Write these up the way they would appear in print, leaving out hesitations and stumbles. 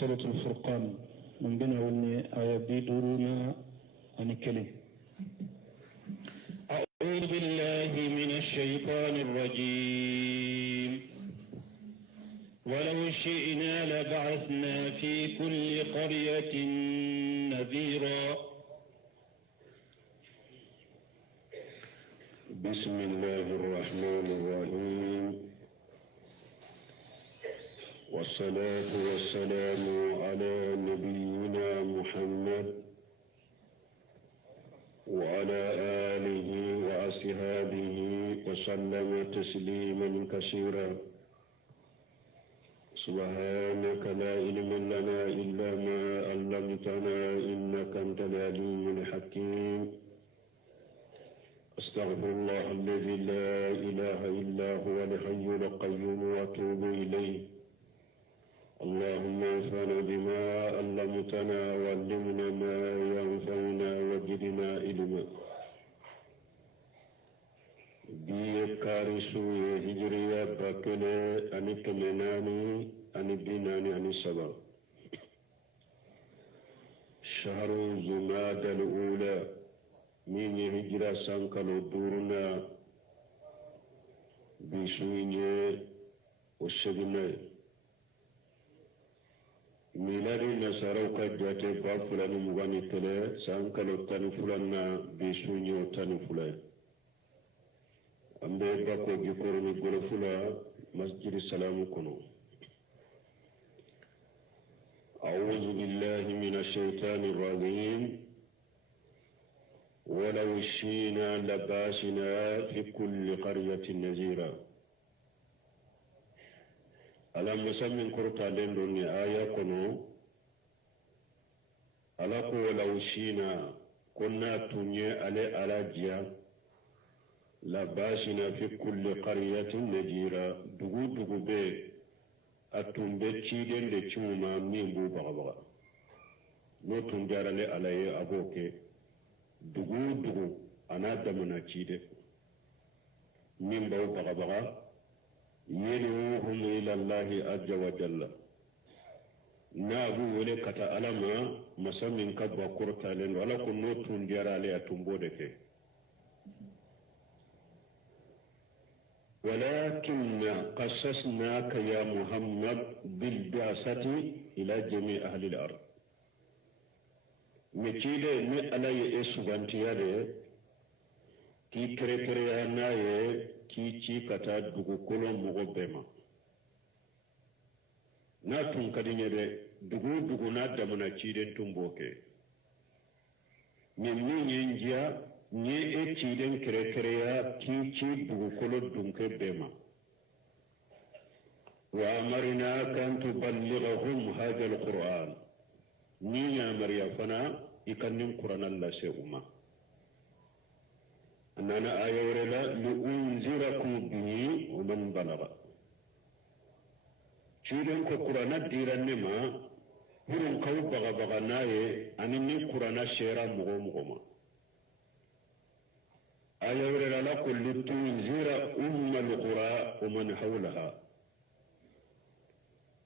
سورة الفرقان من بين آية بيدورنا عن كلمة. أعوذ بالله من الشيطان الرجيم. ولو شئنا لبعثنا في كل قرية نذيرا. بسم الله الرحمن الرحيم. والصلاة والسلام على نبينا محمد وعلى آله وأصحابه وسلم تسليما كثيرا. سبحانك لا علم لنا إلا ما علمتنا إنك أنت العليم الحكيم. أستغفر الله الذي لا إله إلا هو الحي القيوم وأتوب إليه. اللهم انفعنا بما علمتنا وعلمنا ما ينفعنا وزدنا علما. بيكارسو هجرية باكلة أن كمناني أن ديناني أن سبا. شهر زماد الأولى من هجرة سانكالو دورنا بسويني والسبناء ميلادي نصارو كجاتي بافلاني مغاني تلي سانكالو تاني فلانا بسويني وتاني فلان أمبي باكو جيكورني غرفلا مسجد السلام كنو. أعوذ بالله من الشيطان الرجيم. ولو شئنا لبعثنا في كل قرية نذيرا. ألم نسمن كرتا لندن آية كنو. ألقوا ولو شئنا كنا تنيا على جيا لبعثنا في كل قرية نذيرا. دغو بي أتنبي تشيدن دي تشوما مين بو بغبغا نو تنجار لي علي أبوكي dugu ana damana cide min baw baga yad'uhum ila Allah azza wa jalla. na bu wele kata alama masamin kabba kurtalen wala kun notun jarale atumbo de ke. ولكن قصصناك يا محمد بالبعثة إلى جميع أهل الأرض. mecide ni ala ye e sugantiyade ki kerekereya na ye ki ci kata dugukolo mogo bema na tun kadiɲe de dugu na damana ciden tun bo ke min min ye njiya nye e ciden kerekereya ki ci dugukolo dunke bema. wa amarinaka an tuballighahum hadha alquran. ni yamariya fana ikannin qur'anan la seuma anana ayawrela li unzirakum bihi wa man balagha. ciden ko qur'ana diranne ma hurun kaw baga naye aninni qur'ana shera mugo ma. ayawrela la kulli tunzira ummal qura wa man hawlaha.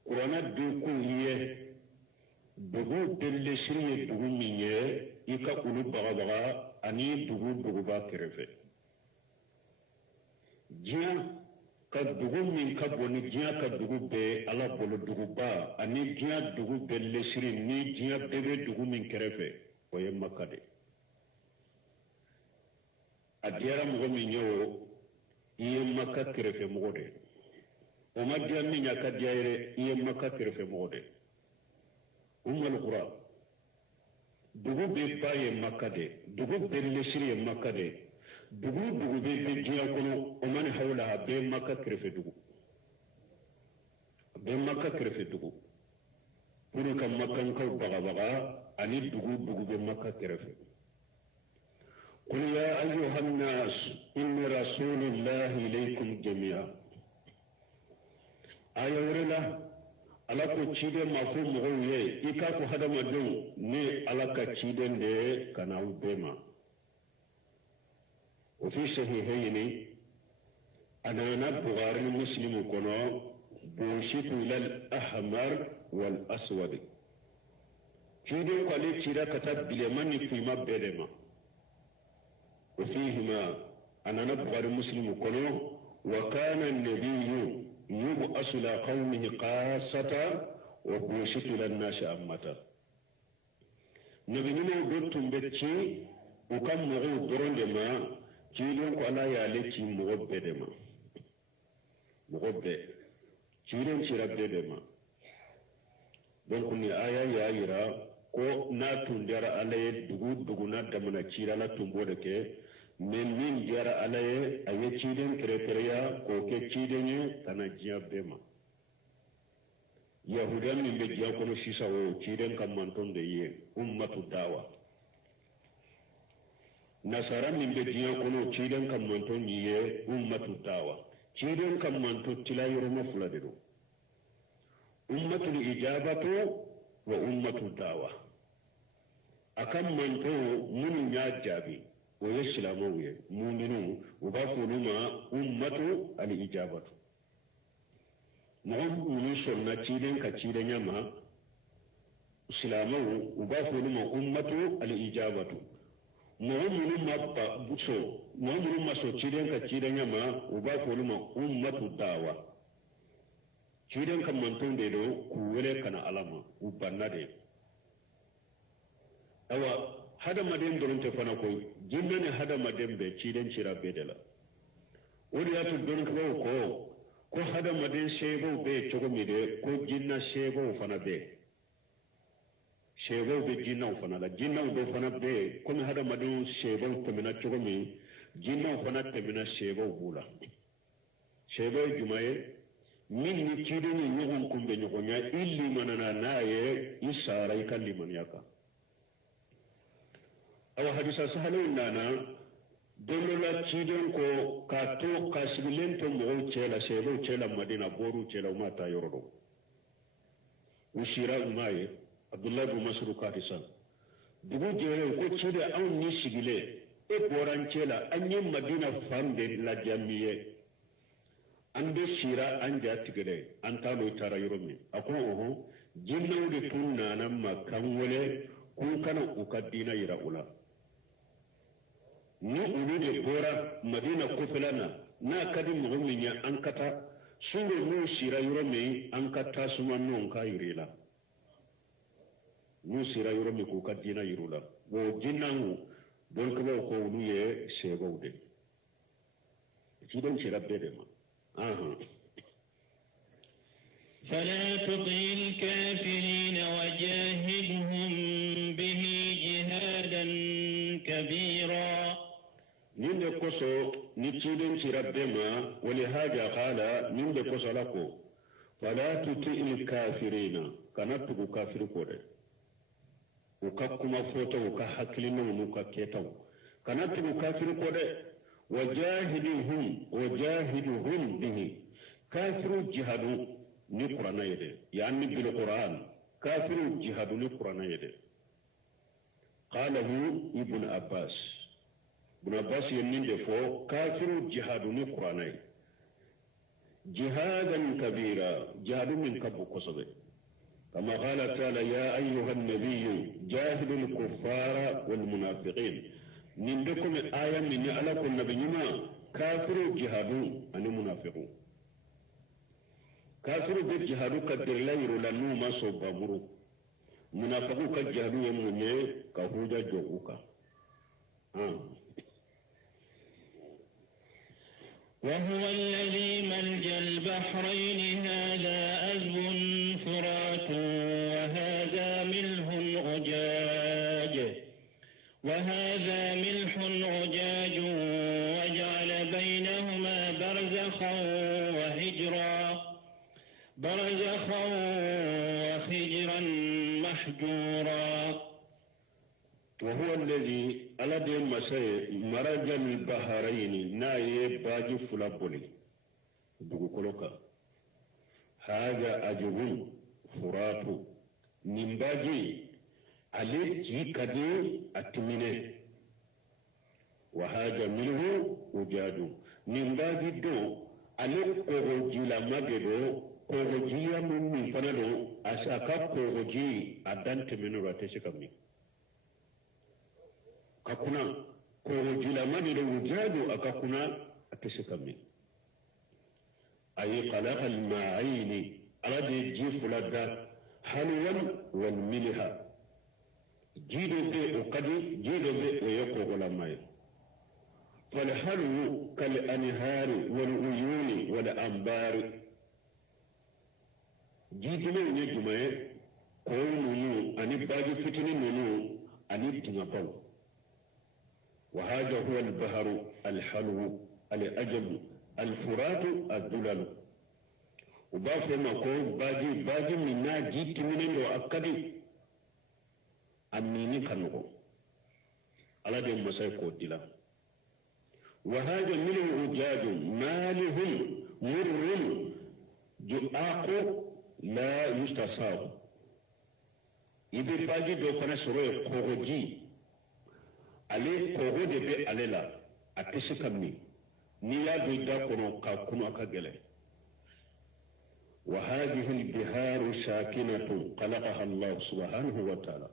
qur'ana du kulliye dugu delle siriye dugu min ye i ka ulu baga ani dugu ba kɛrɛfɛ. diɲɛ ka dugu min ka bon ni diɲɛ ka dugu bɛɛ ala bolo duguba ani diɲɛ dugu bɛɛ lesiri ni diɲɛ bɛɛ bɛ dugu min kɛrɛfɛ o ye maka de. a diyara mɔgɔ min ye o i ye maka kɛrɛfɛ mɔgɔ de. o ma diya min ya ka diya yɛrɛ i ye maka kɛrɛfɛ mɔgɔ de. ummal qura dugu bɛ ba ye maka de dugu bɛ lesiri ye maka de dugu bɛ diɲɛ kɔnɔ o mani hawla a bɛ maka kɛrɛfɛ dugu puru ka makankaw bagabaga ani dugu bɛ maka kɛrɛfɛ. qul ya ayyuha nnas inni rasulillahi ilaykum jami'a. aya wɛrɛ la ala ko ciden ma fo mɔgɔw ye i k'a fɔ hadamadenw ne ala ka ciden de ka n'aw bɛɛ ma. o fi sahihayni a nana Bukhari Muslim kɔnɔ بوشت إلى الأحمر والأسود كيدو قالي تيرا كتب باليمن فيما بينما وفيهما أنا نبغى المسلم كله وكان النبي يبعث إلى قومه قاصة وبوشت إلى الناس أمة نبي نمو دوتم بتشي وكم مغو درون دما كيدو قالا يالي مغبه دما مغبه كيدو تيرا دما donc ni aya ya yira ko na tundara alaye dugu na damana cira la tumbo da ke men min jara alaye aye ciden kreteria ko ke cidenye tana jiya bema yahudan min be jiya kono sisa wo ciden kam manton de ye ummatu dawa nasara min be jiya kono ciden kam manton ye ummatu dawa ciden kam manto tilayro mafula de do أمة الإجابة وأمة الدعوة أكم من تو من يجابي ويسلموا مؤمنون وبافلما أمة الإجابة نعم من سنة تيدن كتيدن يما سلاموا وبافلما أمة الإجابة نعم من ما سو تيدن كتيدن يما وبافلما أمة الدعوة ciden kam manton de do ku wele kana alama u banna de awa hada maden doron te fana koy jinna ne hada maden be ciden cira be de la wodi ya to don ko hada maden shebo be chogo mi de ko jinna shebo fana be jinna fana la jinna do fana be ko mi hada maden shebo temina chogo mi jinna fana temina shebo bula shebo jumaye min ni kido ni ñogon kumbe ñogoña illi manana naye isara ikalli man yaka awa hadisa sahalo nana dolola kidon ko ka to kasibilen to mo cela sebo cela madina boru cela mata yorodo usira umaye abdullah bin masrur katisan dugu jere ko cede aw ni sigile e boran cela anyi madina fambe la jamiye an be sira an ja tigire an talo tara yoromi ako oho jinnaw de tunna nan makan wole kun kana ukaddina yira ula ni ulu de bora madina kuflana na kadi mu'minya an kata suru mu sira yoromi an kata suma non ka yirila mu sira yoromi ku kaddina yirula wo jinnawu don ko ulu ye sebawde ci don sira bede ma فلا تطع الكافرين وجاهدهم به جهادا كبيرا نين كوسو نتشيدن سيربما ولهذا قال نين كوسو لكو فلا تطع الكافرين كانت كافر كوره وككما فوتو وكحكلنا وككيتو كانت كافر كوره وجاهدهم به كافر الجهاد نقرنا يده يعني بالقرآن كافر الجهاد نقرنا يده قاله ابن عباس ينين دفو كافر الجهاد نقرنا جهادا كبيرا جهاد من كبو قصده كما قال تعالى يا أيها النبي جاهد الكفار والمنافقين نندكم آية من ألكم نبينا كافر جهادو أني منافقو كافر جهادو كدر لا يرولنو ما صوبامرو منافقو كجهادو يموني كهوجا جوكوكا وهو الذي ملج البحرين هذا أذب فرات وهذا ملح أجاج وهذا ملح عجاج وجعل بينهما برزخا وحجرا محجورا وهو الذي ألد المسيح مرج البحرين ناي باجي فلابولي دوكولوكا هذا أجب فرات من باجي عليه كدي أتمنى وهذا منه وجاد من باجي دو ale kogoji la magedo kogoji ya mun fana do asaka kogoji adan temenu rate shikami kakuna kogoji la magedo wujadu akakuna atishikami ay qalaqa al-ma'ayn alade jifulada halwan wal milha jido be o kadi jido be o yoko wala may فالحلو كالأنهار والعيون والأنبار جيتنا نجمع قول نونو أني باجي فتن نونو أني تنبو وهذا هو البحر الحلو الأجل الفرات الدلل وبافي ما قول باجي منا جيت منين وأكدي أميني كنغو على دي مسايكو دلا وهذا منه أجاج مالهم مر جؤاق لا يستصاب إذا باجي دو كنا سروي كوغوجي عليه كوغوجي بي عليلا أتسكمني نيا دويدا كنو كاكونو كاجلي وهذه البحار ساكنة خلقها الله سبحانه وتعالى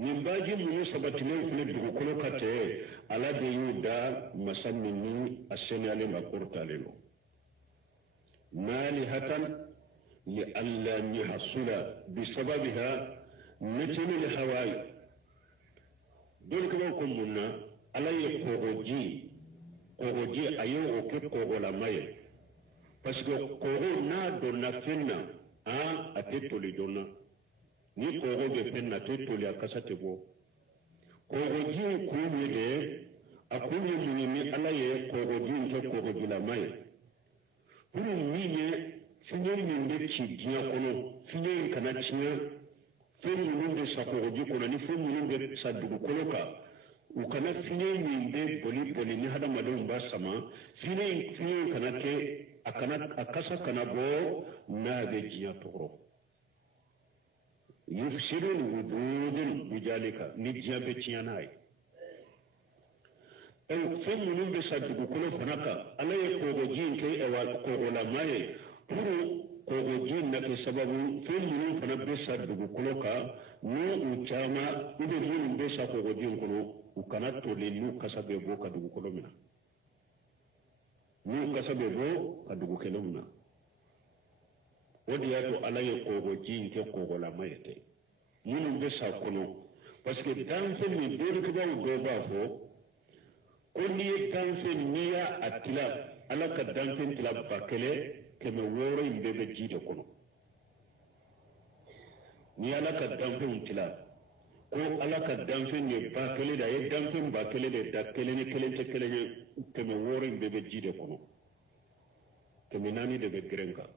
nimbaji mu sabatine kule dugu kolo kate ala de yuda masamini asenale makurtalelo malihatan li alla yahsula bisababiha mitini lihawai dole kama kumuna ala ye kogoji ayo oke kogola maye parce que kogo na donna fenna atetoli donna ni kogo be penna to toli akasa tebo kogo ji kunu de akunu munimi ala ye kogo ji nke kogo ji la mai kunu mine finye minde ci jiya kono finye kana ciya finye minde sa kogo ji kono ni finye minde sa dugu kono ka ukana finye minde boli ni hada madon ba sama finye kana ke akasa kana bo na be jiya toro يفسد الوجود بذلك نجيا بتياناي أو فم من بساتك كل فنكا ألا يكوجين كي أو كولا ماي برو كوجين نك سبب فم من فن بساتك كل كا نو وجاما يدين بساتك كوجين كلو وكانت تولي كسببو كدو كلومنا نو كسببو كدو كلومنا wodi yato ala ye kogo jin ke kogo la mayete munum be sa kono parce que dans ce mi dori ko do ba fo ko ni dans ce niya atila ala ka dans ce tila bakele ke me woro imbe be jide kono ni ala ka dans ce tila ko ala ka dans ce ne bakele da ye dans ce bakele de da kele ni kele te kele ni ke me woro imbe be jide kono ke me nani de be grenka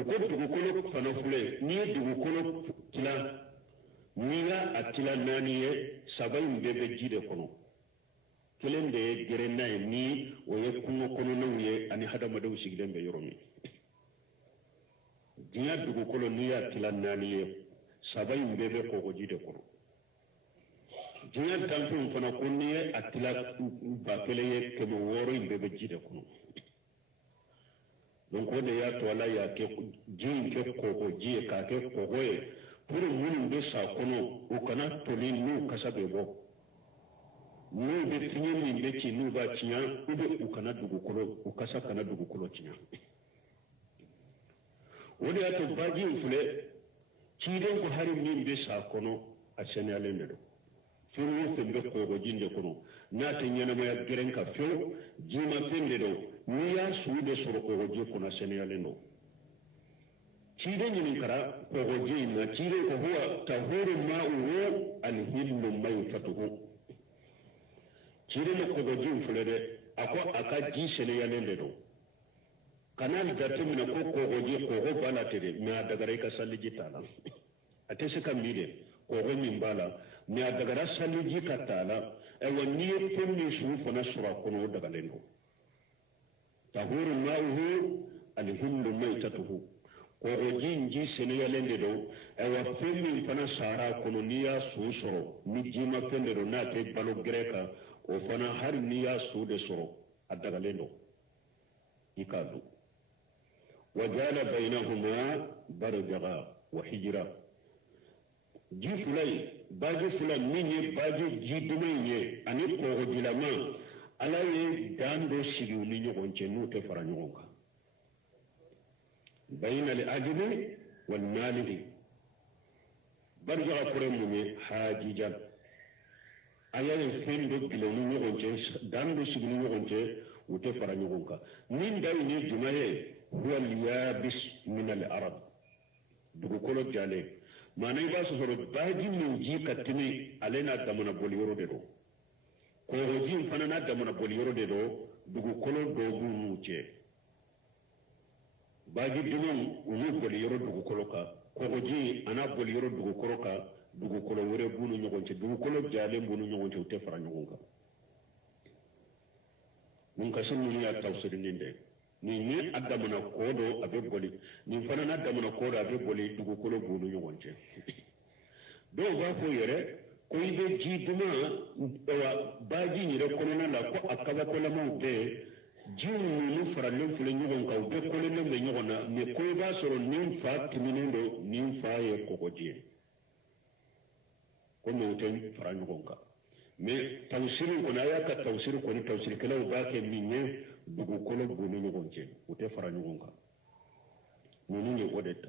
uko dugukolo fana fule ni dugukolo tila niya atila nani ye sabayin bebe jide kono kelen de gerenna ni o ye kungo kono nawye ani hada madaw sigden be yoromi dinya dugukolo niya atila nani ye sabayin bebe ko jide kono dinya tampu fana kunniye atila bakele ye kemo woro bebe jide kono donc on est à toi là il y a que jin que koko ji ka ke koko e pour mun be sa kono o kana toli nu kasa be bo nu be tinye ni be ci nu ba tinya ube o kana dugu kolo o kasa kana dugu kolo tinya on est à to baji fule ci den ko hari min be sa kono a senale ne do finu be koko jinde kono na tanya na ma geren ka fio jima pende do ni ya suude soro kogoji kuna seneyale no cide ñinin kara kogoji na cide ko huwa tahuru ma'uhu alhillu maytatuhu cide no kogoji fule de ako aka ji seneyale do kanal jatemina ko kogoji kogo bala tede mi a dagara ka salliji tala ate se kam bide kogo min bala mi a dagara salliji ka tala e wonni penni su fona sura kono daga lendo tahuru ma'uhu alhillu maytatuhu kogoji ji seneyalende do e wa penni fana sara kono niya su soro ni jima pende do na te balo greka o fana har niya su de soro a daga lendo ikadu wajala bainahuma barzaga wa hijra ji fulai baji fulan min ye baji ji dumen ye ani kogo dilama ala ye dan do sigi ni ɲɔgɔn cɛ n'u tɛ fara ɲɔgɔn kan bayna al ajli wal mali barzaga kore mun ye hajijan aya ye fɛn dɔ bila ni ɲɔgɔn cɛ dan do sigi ni ɲɔgɔn cɛ u tɛ fara ɲɔgɔn kan min da ye juma ye huwa al yabis min al arab dugukolo jalen maana i b'a sɔrɔ baji min ji ka tɛmɛ ale n'a damana boli yɔrɔ de don kɔgɔji in fana n'a damana boli yɔrɔ de don dugukolo dɔw b'u n'u cɛ baji dumanw u n'u boli yɔrɔ dugukolo kan kɔgɔji a n'a boli yɔrɔ dugukolo kan dugukolo wɛrɛ b'u ni ɲɔgɔn cɛ dugukolo jalen b'u ni ɲɔgɔn cɛ u tɛ fara ɲɔgɔn kan mun kasi ninnu y'a tawsirinin dɛ nin ye a damana kɔ dɔ a bɛ boli nin fana n'a damana kɔ dɔ a bɛ boli dugukolo b'u ni ɲɔgɔn cɛ dɔw b'a fɔ yɛrɛ ko i bɛ ji duman baji yɛrɛ kɔnɔna la ko a kabakolamaw bɛɛ jiw ninnu faralen filɛ ɲɔgɔn kan u bɛɛ kɔlɔlen bɛ ɲɔgɔn na mɛ ko i b'a sɔrɔ nin fa tɛmɛnen don nin fa ye kɔgɔji ye ko mɛ u tɛ fara ɲɔgɔn kan mɛ tawsiri kɔni a y'a ka tawsiri kɔni tawsirikɛlaw b'a kɛ min ye dugukolo b'u ni ɲɔgɔn cɛ u tɛ fara ɲɔgɔn kan ninnu ye o de ta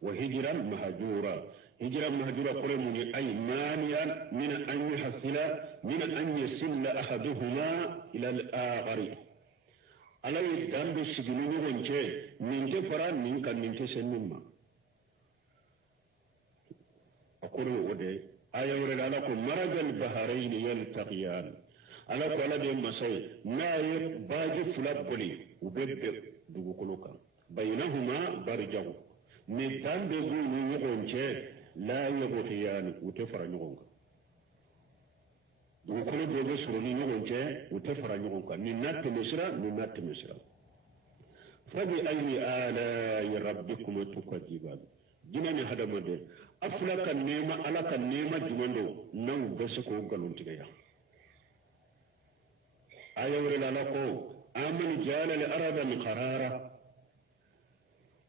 wa hijira mahajura hijira mahajura kɔrɔ mun ye ay maniya min an yuhasila min an yasilla ahaduhuma ila al-akhari ala ye dan do sigi ni ɲɔgɔn cɛ nin tɛ fara nin kan nin tɛ se min ma a kɔrɔ o de aya wɛrɛ la ala ko marajal baharayni yaltaqiyan ala ko ala de ye masa ye n'a ye baji fila boli u bɛ bɛn dugukolo kan bainahuma barjahu mais dan bɛ b'u ni ɲɔgɔn cɛ la yabghiyani u tɛ fara ɲɔgɔn kan dugukolo dɔ bɛ sɔrɔ ni ɲɔgɔn cɛ u tɛ fara ɲɔgɔn kan nin n'a tɛmɛ sira nin n'a tɛmɛ sira fabi ayyi ala'i rabbikuma tukadiban jina ni hadamaden a fila ka nɛɛma ala ka nɛɛma jumɛn don n'aw bɛ se k'o nkalon tigɛ yan aya wɛrɛ la ala ko amani ja'ala al-arda qarara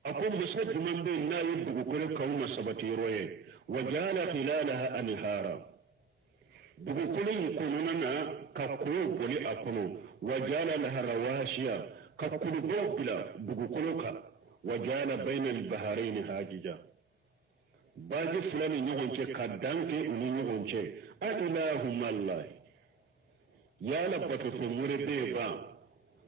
a ko masa jumɛn bɛ yen n'a ye dugukolo k'aw ma sabati yɔrɔ ye wa ja'ala khilalaha anhara dugukolo in kɔnɔna na ka koyo boli a kɔnɔ wa ja'ala laha rawasiya ka kulubaw bila dugukolo kan wa ja'ala bayna al-baharayni hajija baji fila ni ɲɔgɔn cɛ ka dan kɛ u ni ɲɔgɔn cɛ a ilahum allah yala batofɛn wɛrɛ bɛ yen ba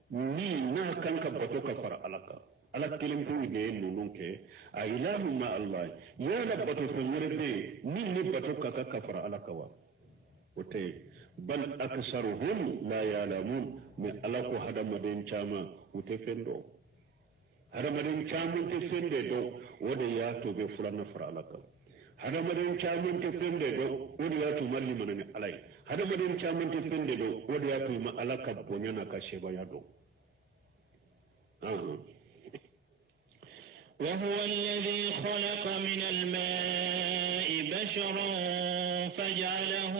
min n'a kan ka bato ka fara ala kan ala kelen pewu de ye ninnu kɛ a ilahum allah yala batofɛn wɛrɛ bɛ yen min ni bato ka kan ka fara ala kan wa o tɛ yen bal aksaruhum la ya'lamun mais ala ko hadamaden caman u tɛ fɛn dɔn hadamaden caman tɛ fɛn de dɔn o de y'a to bɛ filanan fara ala kan hadamaden caman tɛ fɛn de dɔn o de y'a to ma limana ni ala ye hadamaden caman tɛ fɛn de dɔn o de y'a to ma ala ka bonya n'a ka sebaya dɔn وهو الذي خلق من الماء بشرا فجعله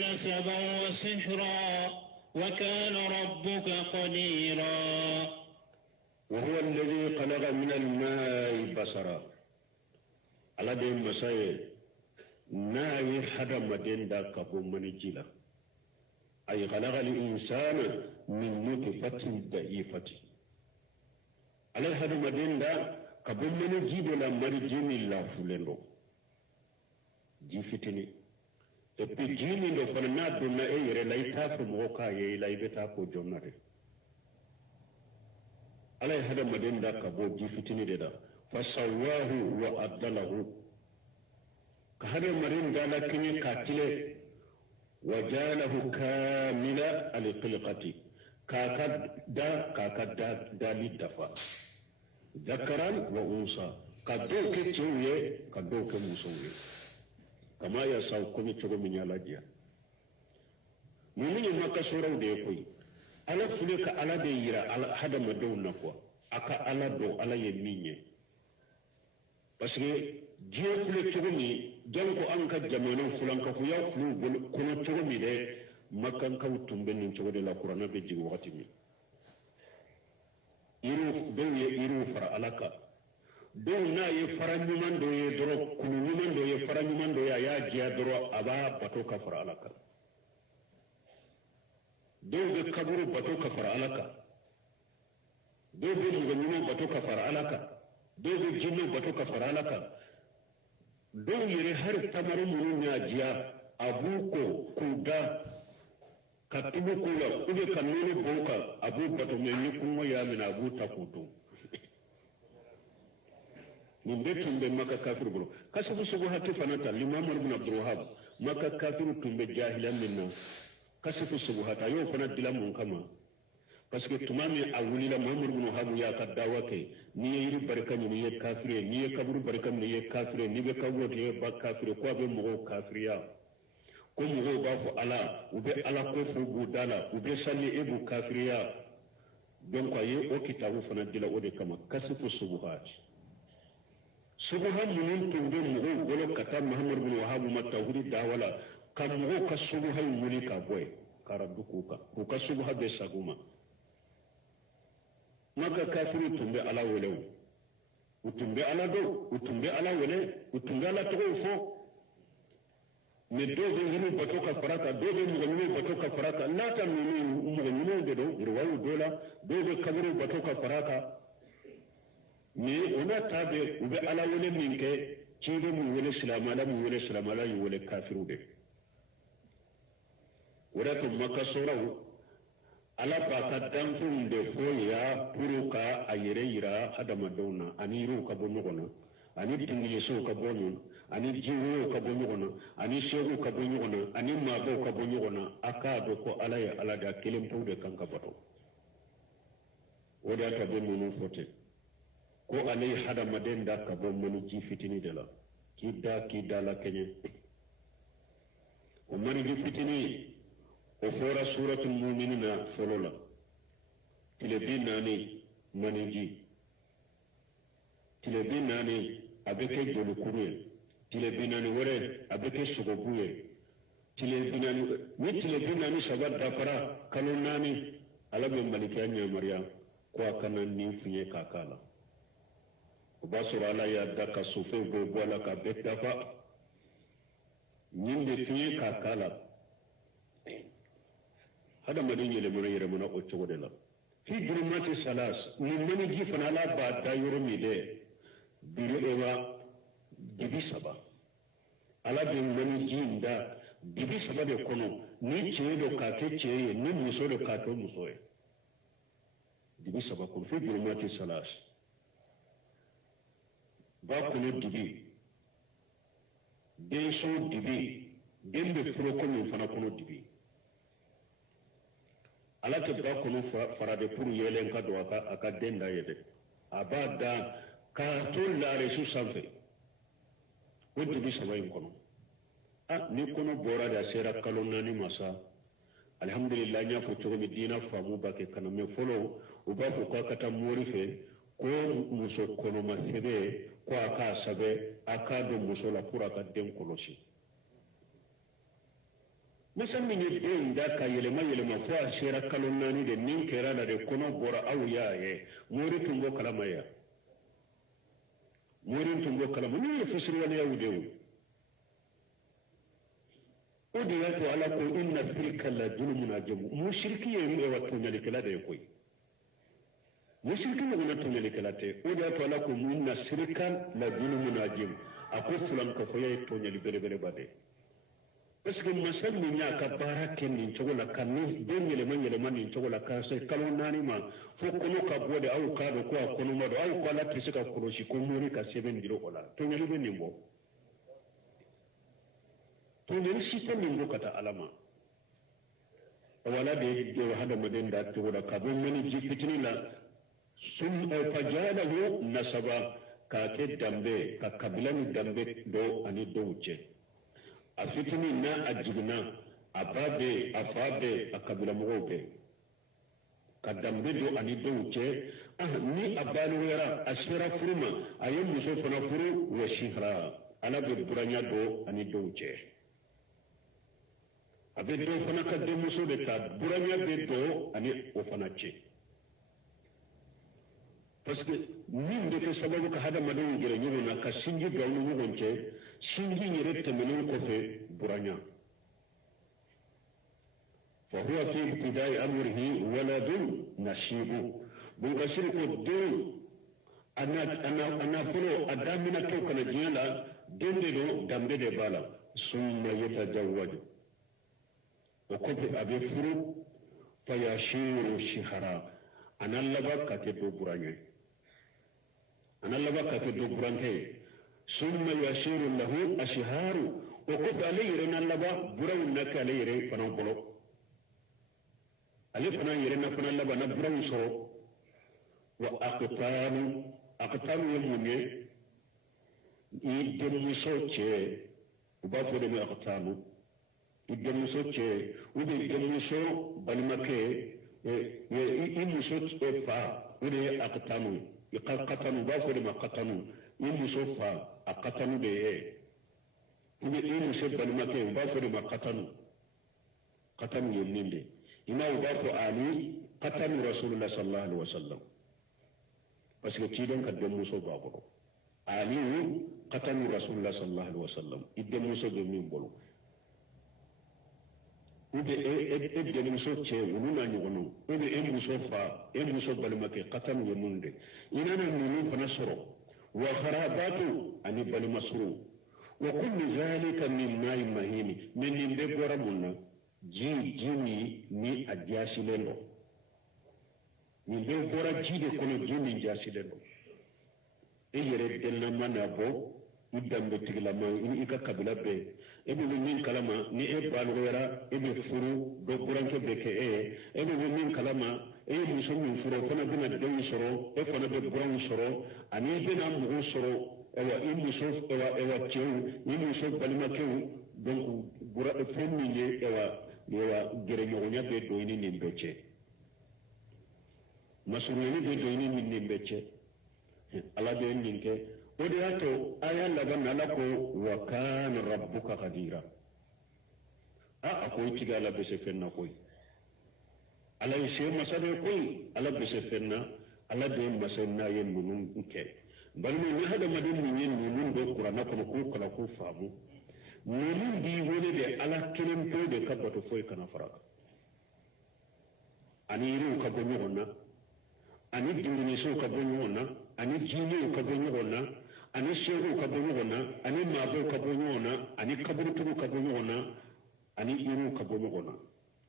نسبا وسحرا وكان ربك قديرا وهو الذي خلق من الماء بشرا على دين مساي ناي حدم دين دا كبو من جيلا أي خلق الإنسان من نطفة ضعيفة على حدم دين دا كبو من جيلا مرجين الله فلندو جي فتني epi jini ndo fana na donna e yere la ita ko mo ka ye la ibeta ko jomnare ala hada maden da ka bo ji fitini de da fa sawahu wa adalahu ka hada marin da la kini ka tile wa jalahu kamila al qilqati ka da li dafa zakaran wa unsa ka do ke ciwe ka do ke musowe kama ya sau kome cogo min ya lajiya mumin maka surau da ya koyi ala fule ka ala da yira hada madau na kuwa aka ala do ala ya minye parce que jiya fule cogo mi jan ko an ka jamanin fulan ka ku ya fulu kono cogo mi de makkan kaw tumbe nin cogo de la qur'ana be jigi wakati min iru fara alaka dow na ye fara ɲuman dɔ ye dɔrɔn kulu ɲuman dɔ ye fara ɲuman dɔ ye a y'a diya dɔrɔn a b'a bato ka fara alaka dow be kaburu bato ka fara alaka dow be mɔgɔ ɲuman bato ka fara alaka dow be jinɛw bato ka fara alaka dow yɛrɛ hari tamari minnu y'a diya a b'u ko k'u da ka tubu k'u la ka nɔnɔ bɔn kan a b'u bato mɛ ni kɔngɔ y'a minɛ a b'u ta k'u dun nin bɛɛ tun bɛ maka kafiru bolo kasibu subuhati fana ta limamu ibn abdulwahab maka kafiru tun bɛ jahiliya min na kasibu subuhati a y'o fana dilan mun kama parce que tuma min a wulila muhammadu ibn wahab y'a ka dawa kɛ n'i ye yiri barika ɲini i ye kafiri ye n'i ye kaburu barika minɛ i ye kafiri ye n'i bɛ kaburu tigɛ i ye ba kafiri ye ko a bɛ mɔgɔw kafiriya ko mɔgɔw b'a fɔ ala u bɛ ala ko fo b'u da la u bɛ sali e b'u kafiriya donc a ye o kitabu fana dilan o de kama kasibu subuhati subuha minnu tun bɛ mɔgɔw bolo ka taa muhammadu bin wahabu ma tawhidi dawa la ka mɔgɔw ka subuha wuli ka bɔ yen ka rabbi k'u kan k'u ka subuha bɛɛ sago ma maka kafiri tun bɛ ala wele u tun bɛ ala dɔn u tun bɛ ala wele u tun bɛ ala tɔgɔw fɔ mɛ dɔw bɛ yiri bato ka fara kan dɔw bɛ mɔgɔ ɲumanw bato ka fara kan n'a ta ninnu mɔgɔ ɲumanw de don riwayiw dɔw la dɔw bɛ kaburu bato ka fara kan mais o n'a ta bɛ u bɛ ala wele min kɛ ciden mun wele silamɛya mun wele silamɛya y'u wele kafiriw de o de tun maka sɔrɔw ala b'a ka danfɛnw de fɔ ya pour ka a yɛrɛ yira adamadenw na ani yiriw ka bɔ ɲɔgɔn na ani dingiyesow ka bɔ ɲɔgɔn na ani jiwow ka bɔ ɲɔgɔn na ani seeguw ka bɔ ɲɔgɔn na ani maabaw ka bɔ ɲɔgɔn na a k'a dɔn ko ala ye ala de a kelen pewu de kan ka bato o de y'a ta bɛ ninnu fɔ ten ko ale ye hadamaden da ka bɔ maniji fitini de la k'i da la kɛɲɛ o maniji fitini o fɔra suratul muminina fɔlɔ la tile 40 maniji tile 40 a bɛ kɛ jolikuru ye tile 40 wɛrɛ a bɛ kɛ sogobu ye tile 40 ni tile 40 saba dafara kalo 4 ala bɛ malikiya ɲamariya ko a kana nin fiɲɛ k'a k'a la o b'a sɔrɔ ala y'a da ka sofɛw bɛ bɔ a la ka bɛɛ dafa nin de fiɲɛ k'a k'a la hadamaden yɛlɛmana o cogo de la fi durumati salas nin maniji fana ala b'a da yɔrɔ min dɛ birewa dibi 3 ala bɛ maniji in da dibi 3 de kɔnɔ ni cɛ do k'a kɛ cɛ ye ni muso do k'a kɛ muso ye dibi 3 kɔnɔ fi durumati salas ba kɔnɔ dibi denso dibi den bɛ foroko min fana kɔnɔ dibi ala tɛ ba kɔnɔ fara de pour yɛlɛn ka don a ka den da ye dɛ a b'a da k'a to laresu sanfɛ o dibi 3 in kɔnɔ ni kɔnɔ bɔra de a sera kalo 4 ma sa alhamdulillah n y'a fɔ cogo min diina faamu b'a kɛ kana mɛ fɔlɔ u b'a fɔ k'a ka taa mori fɛ ko muso kɔnɔma sɛbɛ ko a k'a sɛbɛ a k'a don muso la pour a ka den kɔlɔsi masa min ye den da ka yɛlɛma fo a sera kalo 4 de min kɛra la de kɔnɔ bɔra aw y'a ye mori tun b'o kalama ya mori tun b'o kalama ni ye fusiriwaleyaw de o de y'a to ala ko inna shirka la zulmun azim mushriki ye wa tonyalikɛla de ye koyi mushriki ɲɔgɔnna tonyalikɛla tɛ o de y'a to ala ko inna shirka la zulmun azim a ko filankafoya ye tonyali belebeleba de parce que masa min y'a ka baara kɛ nin cogo la ka den yɛlɛma nin cogo la ka se kalo 4 ma fo kɔnɔ ka bɔ de aw k'a dɔn ko a kɔnɔma don aw ko ala tɛ se ka kɔlɔsi ko mori ka sɛbɛn dira o la tonyali bɛ nin bɔ tonyali si tɛ nin bɔ ka taa ala ma wala de ye hadamaden da cogo la ka bɔ maniji fitinin la fajalahu nasaba k'a kɛ danbe ka kabila ni danbe dɔw ani dɔw cɛ a fitinin n'a a jiginna a ba bɛ a fa bɛ a kabila mɔgɔw bɛ ka danbe don ani dɔw cɛ ni a baliyara a sera furu ma a ye muso fana furu wa sihara ala bɛ buranya don ani dɔw cɛ abe do fana ka denmuso de ta buranya be do ani o fana ce parce que min de ke sababu ka hada madan gire nyoro na ka sinji gawlu mugon ce sinji yere temenin ko fe buranya fa huwa fi ibtida'i amrihi waladun nashibu bun ka shirku do ana fulo adamina to kana jiyala dende do dambe de bala summa yatajawwaju wa kofi abe furu fa yashiru shihara anan laba ka te do buranya anan laba ka te do burante summa yashiru lahu ashharu wa kofi alayre nan laba burawu nakka alayre fanan bolo alif fanan yere na fanan laba na burawu soro wa aqtanu yemunye idemmuso ce uba fo de aqtanu idemmuso ce ube idemmuso balimake imuso fa ude aqtanu iqatanu ba fo de aqtanu imuso fa aqtanu de ube imuso balimake ba fo de qatanu yeminde ina uba fo ali qatanu rasulullah sallallahu alaihi wasallam parce que ci don ka dem muso ba ko ali qatanu rasulullah sallallahu alaihi wasallam idde muso be min bolo ube e de muso ce wulu na nyono ube e muso balmake qatanu yemunde ina na nunu fana soro wa farabatu ani balmasru wa kullu zalika min ma'i mahini min nimbe gora munna jini ni ajasi lendo min be bora jiide kono jini jaside ɗo e yere delnamana bo iddamɓe tigilama in ika kabila ɓe eɓe ɓe min kalama ni e balgoyara eɓe furu do buranke ɓe ke eɓe ɓe min kalama e muso min furo fana bena dewu soro e fana ɓe buran soro ani bena mugu soro ewa i muso ewa cew i muso balima kew donc bura fo min ye ewa gere ñogoña ɓe doyni nin ɓe ce masuruni be doyni min nin becce ala be ninke o de ato aya laban ala ko wa kana rabbuka qadira akoy tiga ala be se fenna koy ala se masade koy ala be se fenna ala be masenna yen nunun ke balmo ni hada madin ni yen nunun do qur'ana ko kala ko famu nunun di wone de ala kelen to de kabato foy kana faraka ani ru ka bo nyonna ani dindiniso ka bɔ ɲɔgɔn na ani jinɛw ka bɔ ɲɔgɔn na ani seerew ka bɔ ɲɔgɔn na ani maabaw ka bɔ ɲɔgɔn na ani kaburutigiw ka bɔ ɲɔgɔn na ani iriw ka bɔ ɲɔgɔn na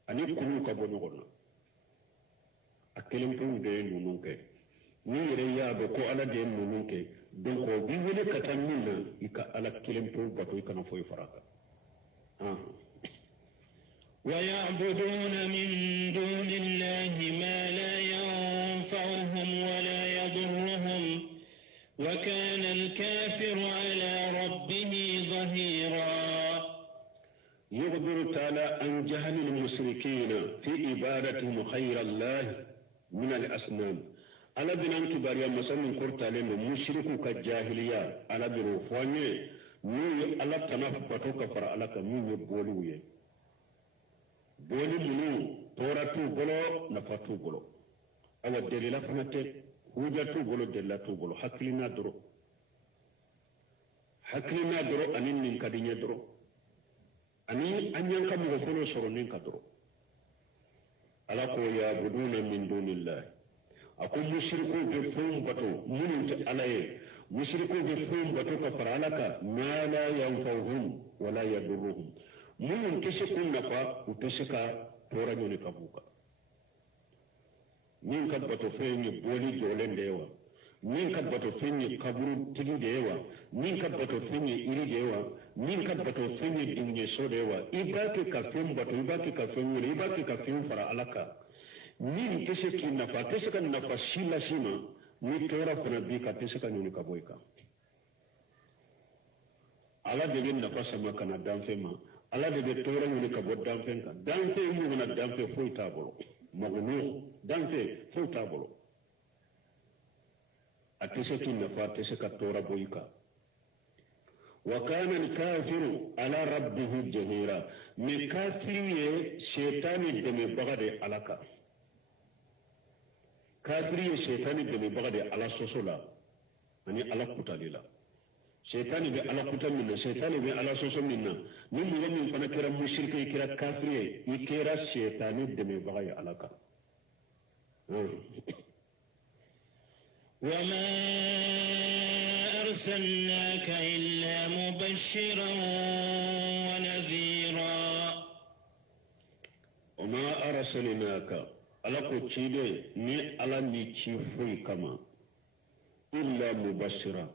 ani kuluw ka bɔ ɲɔgɔn na a kelen pew de ye ninnu kɛ ni yɛrɛ y'a dɔn ko ala de ye ninnu kɛ donc o b'i wele ka taa min na i ka ala kelen pew bato i kana foyi fara a kan ويعبدون من دون الله ما لا ينفعهم ولا يضرهم وكان الكافر على ربه ظهيرا يخبر تعالى عن جهل المشركين في عبادتهم خير الله من الأصنام على بنان كبار يا مسلم قرط عليهم مشركو كالجاهلية على بروفاني نوي على تنفبتو كفر على كمين بولوية boli munu tora tu bolo nafa tu bolo awa delila fana te huja tu bolo delila tu bolo hakilina doro anin nin kadinya doro ani anyan ka mo folo soro nin ka doro ala ko ya buduna min dunillahi ako mushriku be fon bato munun ta alaye mushriku be fon bato ka faralaka ma la yanfa'uhum wala yadurruhum mun tese kun nafa u tese ka tora ñoni ka buka min ka bato feñi boli jolen de yawa min ka bato feñi kaburu tigi de yawa min ka bato feñi iri de yawa min ka bato feñi dinge so de yawa ibake ka fen bato ibake ka fen wala ibake ka fen fara alaka min tese ki nafa tese ka nafa sila sima ni tora fana bi ka tese ka ñoni ka boyka ala de bin nafa sama kana danfe ma ala de be tora woni ka bo danfen ka danfe mu na danfe foy tabolo magunu danfe foy tabolo atese ki na fa atese ka tora boyka وكان الكافر على ربه جهيرا من كافر شيطان دم بغد علىك كافر شيطان دم بغد على سوسولا أني على قتاليلا شيطان بي على قتال منا شيطان بي على سوسو منا من مؤمن فانا كرا مشرك كرا كافر يكرا شيطان دم بغد علىك وما أرسلناك إلا مبشرا ونذيرا وما أرسلناك على كتيلي ني على نيتشيفوي كما إلا مبشرا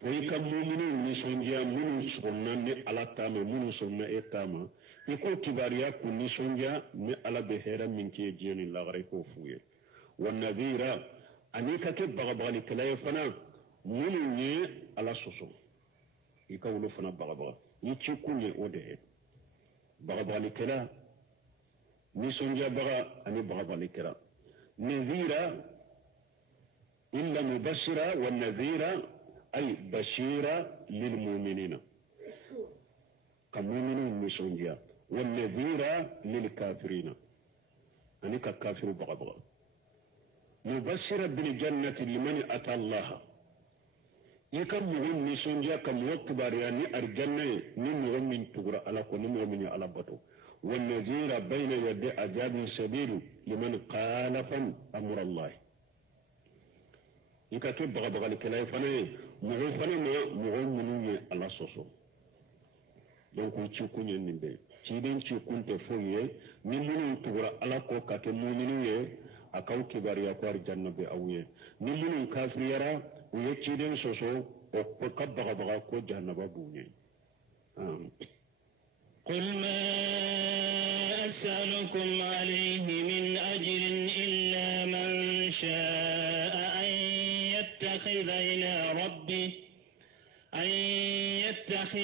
فإيكا مؤمنين نسونجيا منو سرنا ني على تاما منو سرنا إتاما يكو تباريا كو نسونجيا ني على بهيرا من كي جيني لغريكو فوي والنذيرا أنيكا كي بغبغالي كلاي فنا منو ني على سوسو يكا ولو فنا بغبغا يتشيكو ني أوده بغبغالي كلا نسونجا بغا أني بغبغالي كلا نذيرا إلا مبشرا والنذيرا أي بشيرا للمؤمنين كمؤمنين نسونجا والنذيرا للكافرين أني كافر بغبغا مبشرا بالجنة لمن أتى الله يكم مهم نسونجا كم وقت بارياني الجنة نمهم من تغرى على كل نمهم على بطو والنذير بين يدي عذاب سبيل لمن خالف أمر الله يكتب بغبغ الكلاي فني مهم فني مهم مني على سوسو donc يتشكون ينبي تيدين تشكون تفويه نمهم تغرى على كوكا كمؤمنين akaw kibariya ko arjanna be awye ni munun kafiriyara uye ciden soso o ko kabbaga baga ko jahannaba bunye قل ما أسألكم عليه من أجر إلا من شاء أن يتخذ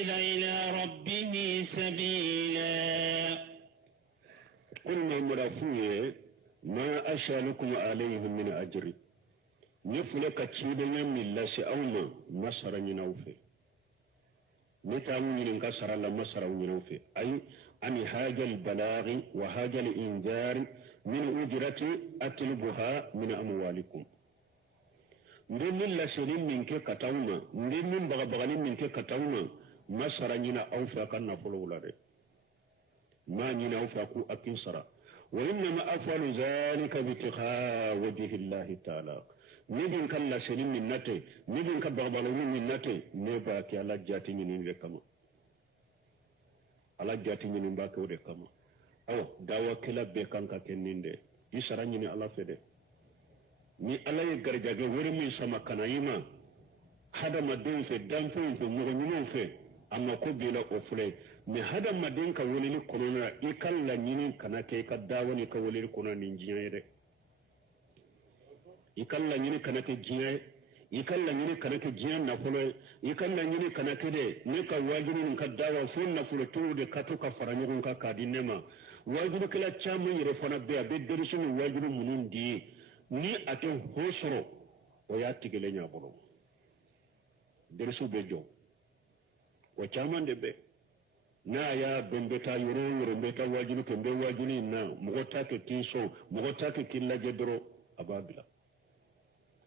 إلى ربه سبيلا قل ما مرافوه ما أسألكم عليه من أجر نفلك تشيدنا من الله سأونا مصر نوفي نتعلم من كسر الله مصر نوفي أي عن هذا البلاغ وهذا الإنذار من أجرة أطلبها من أموالكم ndin la serin min ke katawna ndin min bagabagani min ke katawna masara nyina awfa kan na fulula de ma nyina awfa ku akin sara وإنما أفعل ذلك باتقاء وجه الله تعالى نبين كلا سليم من نتي نبين كبغبالون من نتي نباكي على جاتي نين لكما على جاتي نين باكي ودكما أو داوا كلا بيكان كنين دي يسرا نين على فده ni ala ye garjage wori min sama kana yima hada madin fe danfo fe mu'minu fe amma ko bila o fure mi hada madin ka woni ni konona ikalla nyini kana ke ka dawoni ka woni kono ni jiye de ikalla nyini kana ke jiye ikalla nyini kana ke jiye na folo ikalla nyini kana ke de ne ka wajibi ni ka dawa fun na folo tu de katu ka faranyu ka kadinema wajibi kala chamu yire fona be be derisu ni wajibi munun di ni ate hosoro o ya tigele nya bolo derisu be jo wa chamande be na ya bembeta yoro beta wajulu kembe wajulu na mugota ke kinso mugota ke killa jedro ababila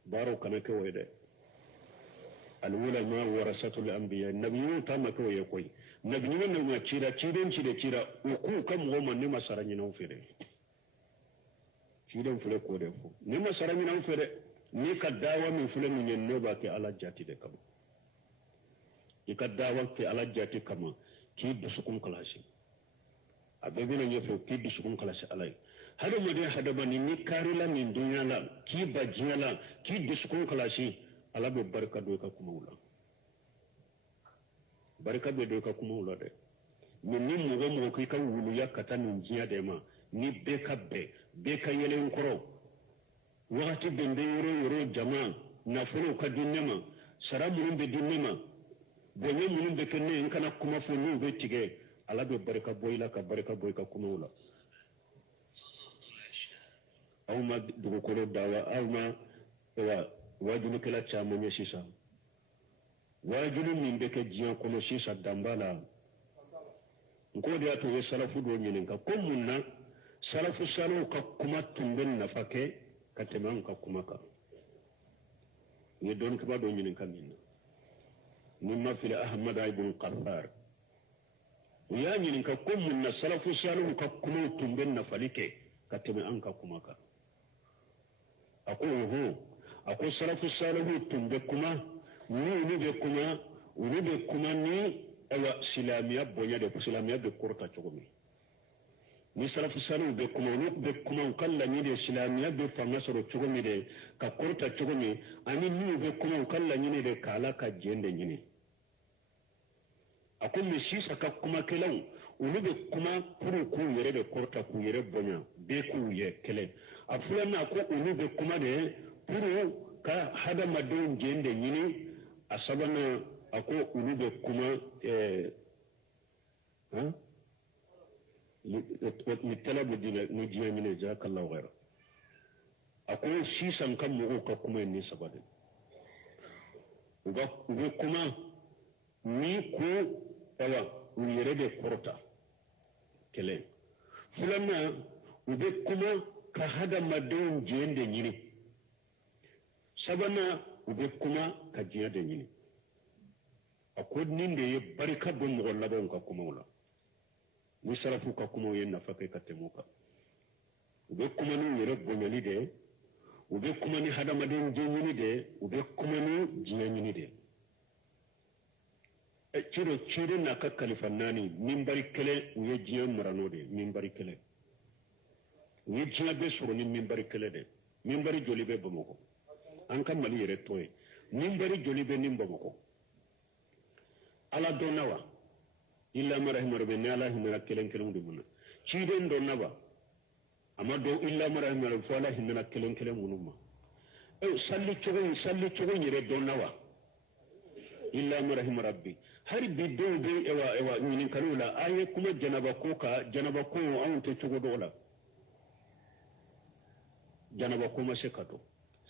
baro kana ke wede alulama warasatul anbiya nabiyyu tamma ko yekoy nabiyyu na ma cira uku kam goma ne masaranyi na ufere ciiden fule ko de fu ne masaranyi na ufere ni kadawa min fule min yenno ba ke ala jati de kam ikadawa ke ala jati kama ki dusukun kalasi abebe na nyefe ki dusukun kalasi alai hada mo de hada bani ni karila min dunya la ki bajiya la ki dusukun kalasi ala be barka do ka kuma wula barka be do ka kuma wula de min ni mo ki ka wulu yakata min jiya de ma ni be ka yelen koro wakati bende yoro jama na fulo ka dinnema sara munun be dinnema bonye munun be kenne in kana kuma fo ni be tige ala be barka boyla ka barka boy ka kuma wula awma dugo koro dawa awma wa wajibu kala chamo nyesisa wajulu min be ke jiyan kono sisa dambala ko da to ya salafu do nyinin ka ko munna salafu salo ka kuma tumben nafake ka teman ka kuma ka ni don ka ba do nyinin kan min ma fil ahmad ibn qarrar ya nyinin ka ko munna salafu salo ka kuma tumben nafalike ka teman ka kuma ka ako salafu salo tumbe kuma ni be kuma ni awa silamiya bonya de silamiya be korta cogomi ni salafu salo be kuma kala ni de silamiya be fanga soro cogomi de ka korta cogomi ani ni be kuma kala ni de kala ka jende ni akon mi sisa ka kuma kelan ulu be kuma puru ku yere de korta ku yere bonya be ku ye kelen afulana ko ulu be kuma de puru ka hada madon jende ni asabana ako ulu be kuma ni talabu dina ni jiyamine jazakallahu khair ako sisan kan mugo ka kuma ni sabade uga kuma ni ko ewa uyere de korta kelen fulana ube kuma ka hada madon jende nyini sabana ube kuma ka jiyade nyini akwai nin da ya barka don mugon laban ka kuma wula ni sarafu ka kuma yin nafa kai ka temuka ube kuma ni yere bonyani de ube kuma ni hadamadin jinyini de ube kuma ni jinyini de ciro na ka kalifannani min bari kele uye jiyan marano de min bari kele uye jiya be soro ni min bari kele de min bari joli be bamako an kan mali yere toye min bari joli be nin bamako ala donawa illa marahimar be ne ala hinna kelen kelen de munna ci den donawa amma do illa marahimar fo ala hinna kelen kelen munuma salli chogo nyire donawa illa marahimar rabbi har bi do be ewa nyinin kanula aye kuma janaba ko an to chogo dola janaba ko masekato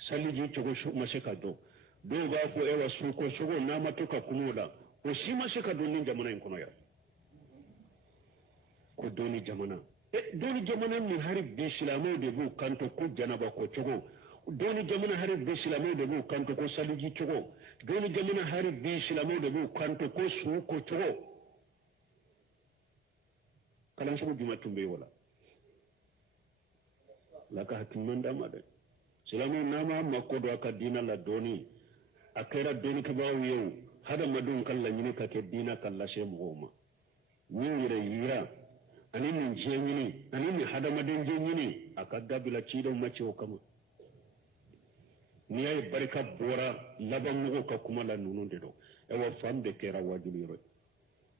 salli ji chogo masekato do ga ko ewa su ko chogo na matuka kumula o shi ma shi ka donin jamana in kono ya ko doni jamana doni jamana ni hari bi silamo de bu kanto ko janaba ko chogo doni jamana hari bi silamo de bu kanto ko saliji chogo doni jamana hari bi silamo de bu kanto ko su ko chogo kalan su juma tumbe wala laka hakiman da ma da silamo nama makodo aka dina la doni akira doni ka bawo yau hada madun kalla nyini ka ke dina kalla she mugoma ni yira ani min je nyini ani mi hada madun je nyini akadda bila cido mace o kama ni ay barka bora laban mugo ka kuma la nunu de do e wa fambe kera wajulu yoro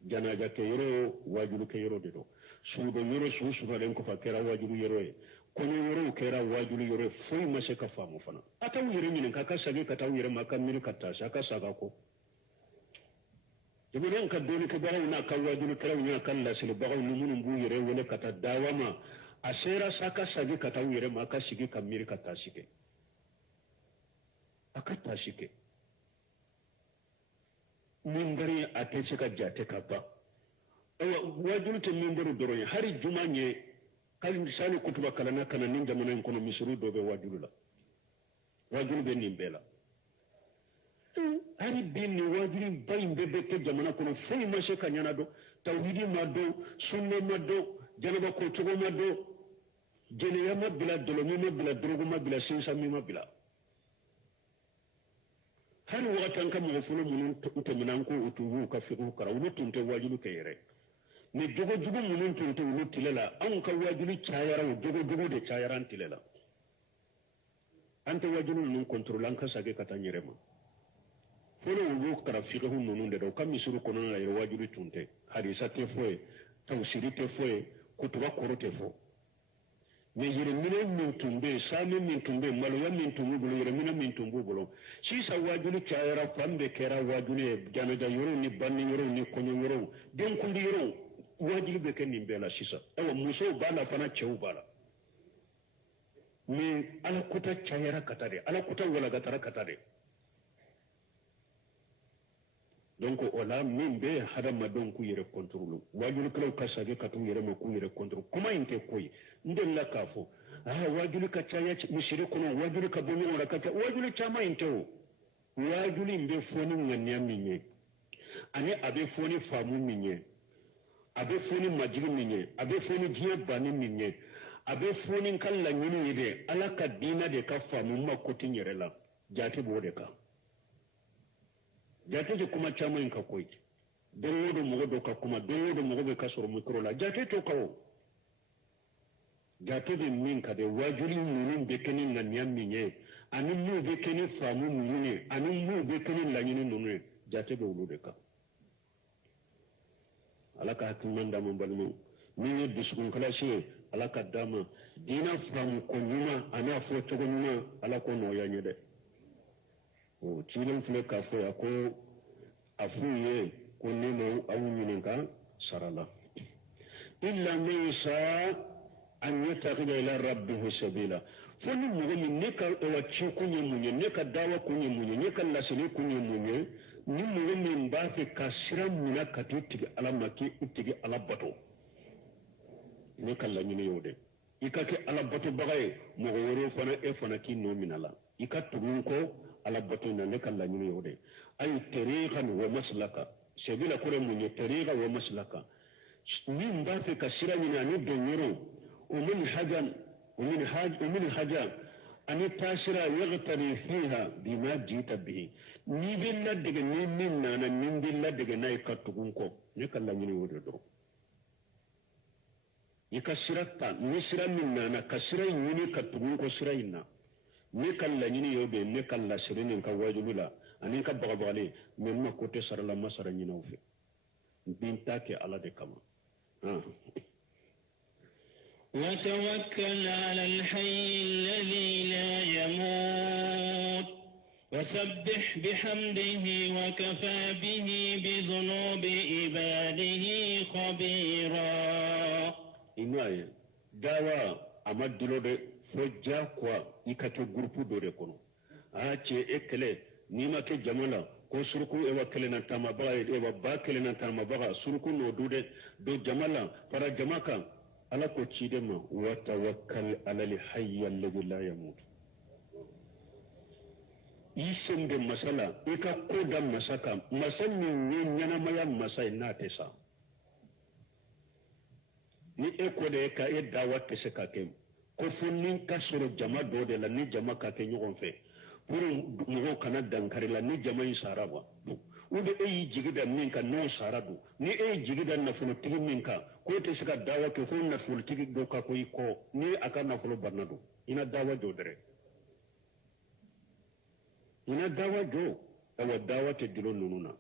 janaja ke yoro wajulu ke yoro de do suudo yoro su den ko fa kera wajulu yoro e kono yoro kera wajulu yoro foi mace ka famu fana ataw yoro nyini ka ka sage ka taw yoro maka mil ka ta saka saga ko iburen ka doni ka baraw na kan wajulu karaw nya kan la sil bagaw numunun bu yere wala kata dawama asera saka sagi kata yere ma ka shigi kan mir ka tashike akata shike min gari atece ka jate ka ba wajulu te min garu doronya hari jumanye kan sani kutuba kalana kana nin jamana kono misru do be wajulu la wajulu be nimbela hari bin ni wajiri bayin bebe ke jamana kono sai ma she kanyana do tawhidi ma do sunna ma do janaba ko tugo ma do jeniya ma bila dolomi ma bila drogo ma bila sinsa mi ma bila hari watan kam mo fulo munun to minan ko utubu ka fiqu kara wulu tunte wajilu ke yere ni jogo jogo munun tunte wulu tilela an ka wajilu chayara jogo jogo de chayaran tilela ante wajilu nun control an ka sage katanyere ma folo wulu kara fiqhu nunu de do kam misuru kono na yero wajuru tunte hadisa te foye tawsiri te foye kutuba korote fo me yere mine min tumbe sami min tumbe malo ya min tumbu bolo yere mine min tumbu bolo si sa wajuru chayara fambe kera wajuru janaja yoro ni banni yoro ni konyo yoro den kundi yoro wajuru be ken nimbela sisa ewa muso bala fana chew bala me ala kuta chayara katare ala kuta wala gatara katare donc ola min be hadamadenw ku yɛrɛ contrôle wajulukɛlaw ka sage ka t'u yɛrɛ ma k'u yɛrɛ contrôle kuma in tɛ ko ye n delila k'a fɔ wajuli ka caya misiri kɔnɔ wajuli ka bɔ ɲɔgɔn na ka ca wajuli caman in tɛ o wajuli in bɛ fɔ ni ŋaniya min ye ani a bɛ fɔ ni faamu min ye a bɛ fɔ ni majigi min ye a bɛ fɔ ni diɲɛ banni min ye a bɛ fɔ ni ka laɲini ye dɛ ala ka diinɛ de ka faamu ma ko ti n yɛrɛ la jate b'o de kan jate tɛ kuma caman in ka ko ye don o don mɔgɔ dɔ ka kuma don o don mɔgɔ bɛ ka sɔrɔ mikoro la jate t'o kan o jate bɛ min ka de wajuli ninnu bɛ kɛ ni ŋaniya min ye ani mun bɛ kɛ ni faamu ninnu ye ani mun bɛ kɛ ni laɲini ninnu ye jate bɛ olu de kan ala ka hakilina d'a ma balimaw min ye dusukunkalasi ye ala ka d'a ma diinɛ faamu ko ɲuman a n'a fɔ cogo ɲuman ala k'o nɔgɔya n ye dɛ o cilen filɛ k'a fɔ yan ko a f'u ye ko ne ma aw ɲininka sara la illa man saa an yattakhidha ila rabbihi sabila fo ni mɔgɔ min ne ka ci kun ye mun ye ne ka dawa kun ye mun ye ne ka laseli kun ye mun ye ni mɔgɔ min b'a fɛ ka sira minɛ ka t'u tigi ala ma k'i tigi ala bato ne ka laɲini y'o de i ka kɛ ala batobaga ye mɔgɔ wɛrɛw fana e fana k'i nɔ minɛ la i ka tugu n kɔ ala bato in na ne ka laɲini y'o de ay tariqan wa maslaka sabila kore mun ye tariqa wa maslaka min b'a fɛ ka sira ɲini ani dɔnyɔrɔ ومن حاجة أن تاسر يغتري فيها بما جيت به ni billa daga ni min nana nin billa daga nay ka tugunko ne kala nyini wode do yika sirata ni sira min nana ka sira nyini ka tugunko sira inna ne kala nyini yobe ne kala sirin ka wajibula anin ka bagabale men ma kote sarala masara nyina ufe bin take ala de kama وتوكل على الحي الذي لا يموت وسبح بحمده وكفى به بذنوب عباده خبيرا إناي داوا أمدلو دي فجا كوا إكاتو غروبو دوري كونو إكلي نيما كي جمالا ko surku ewa kelena tama baga ewa ba kelena tama baga surku no dude do jamala para jamaka ala ko cidema wa tawakkal ala al-hayy alladhi la yamut isembe masala ika koda masaka masani nyana maya masai na tesa ni ekode ka e dawat se ka kem ko funnin ka soro jama do de la ni jama ka ke nyogon fe pour mo kana dankari la ni jama yi saraba ube e jigida min ka no saradu ni e jigida na fulo tigi min ka ko te sika dawa ke ko na fulo tigi do ka ko ni aka na fulo barnado ina dawa do dere ina dawa do awa dawa te dilo nununa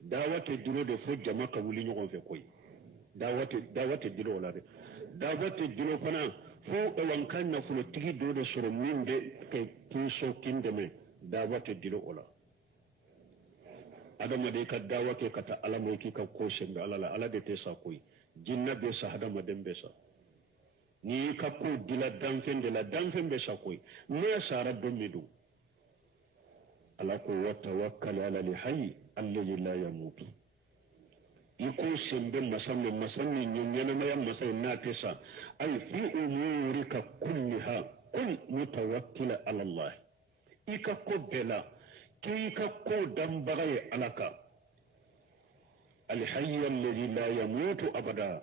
dawa te dilo de fo jama ka wuli nyogon fe koy dawa te dilo la de dawa te dilo fana fo ewan kan na fulo tigi do de soro min de ke kinso kindeme dawa te dilo ola adama de ka dawa ke kata ala mai ki ka ko shembe ala de te sa koy jinna be sa adama dem be sa ni ka ko dila danfen de la danfen be sa koy ne sara do medu ala ko wa tawakkal ala al hayy alladhi la yamut iko shembe masamman nyonyana ma yamma sai na te sa ay fi umurika kulliha kun mutawakkila ala allah ika ko bela كيكا قودم بغي علىك الحي الذي لا يموت أبدا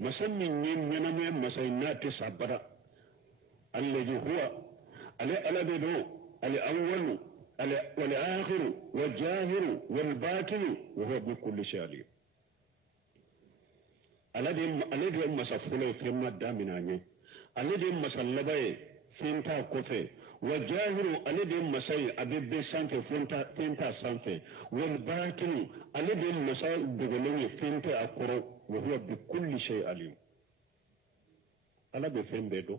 مسمى ينمي مسينات سابدا الذي هو الأبدو الأول والآخر والجاهر والباطن وهو بكل شيء عليم الذي مسفله في المدى من عنه الذي مسلبه فينتا كفه وجاهر الذي مساي أبي سانفه فينتا سانفه والباطن الذي مساي بغلوني فينتا أقرأ وهو بكل شيء عليم ألا بفهم بدو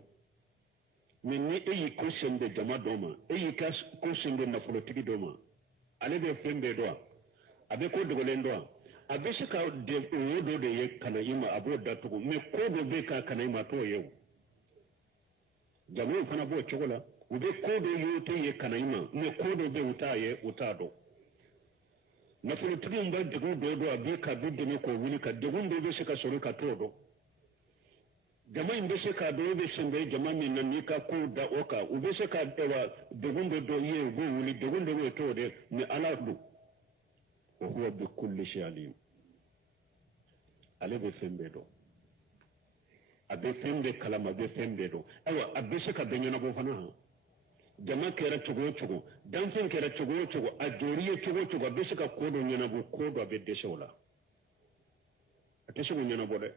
مني أي كوشن دي جماعة دوما أي كوشن دي نفلوتيكي دوما ألا بفهم بدو أبي كود غلين دوا أبي سكا دي ودو دي كنايما أبو داتوكو مي كودو بيكا كنايما تو يو جماعة فانا بو تشغلا ube kodo yote ye kanaima me kodo be utaye utado nafolo tigi mba degu do abi ka bidde ne ko wuli ka degu do be se ka soro ka todo jama imbe se ka do be sembe jama min nan ni ka ko da oka ube se ka dewa degu do ye go wuli degu do we to de ni ala do wa huwa bi kulli shay alim ale be sembe do abe sembe kalama be sembe do awa abe se ka benyana bo fana jama kera cogo danfin kera cogo a joriye cogo be suka kodo nyana bo kodo abe deshola ate sugo nyana bo de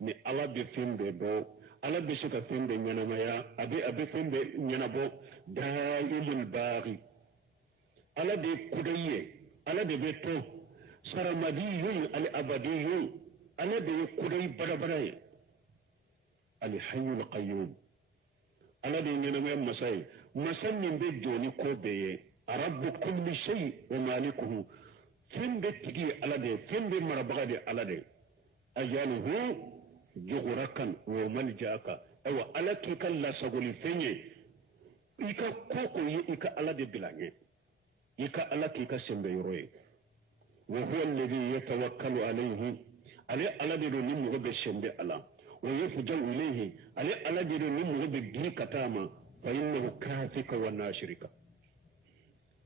ni ala be fembe do ala be suka fembe nyana maya abe fembe nyana bo daimul bari ala be kudaye ala be beto saramadiyun al abadiyun ala be kudai barabaraye al hayyul qayyum ala be nyana maya masai masannin be joni ko beye rabbu kulli shay wa malikuhu fembe tigi ala de fembe marabaga de ala de ajaluhu jughrakan wa maljaka awa ala ki kan la sagoli fenye ika koko yi ika ala de bilange ika ala ki ka sembe yoroye wa huwa alladhi yatawakkalu alayhi ala de ni mo be sembe ala wa yafju ilayhi ala de ni mo be girkatama فإنه كافك وناشرك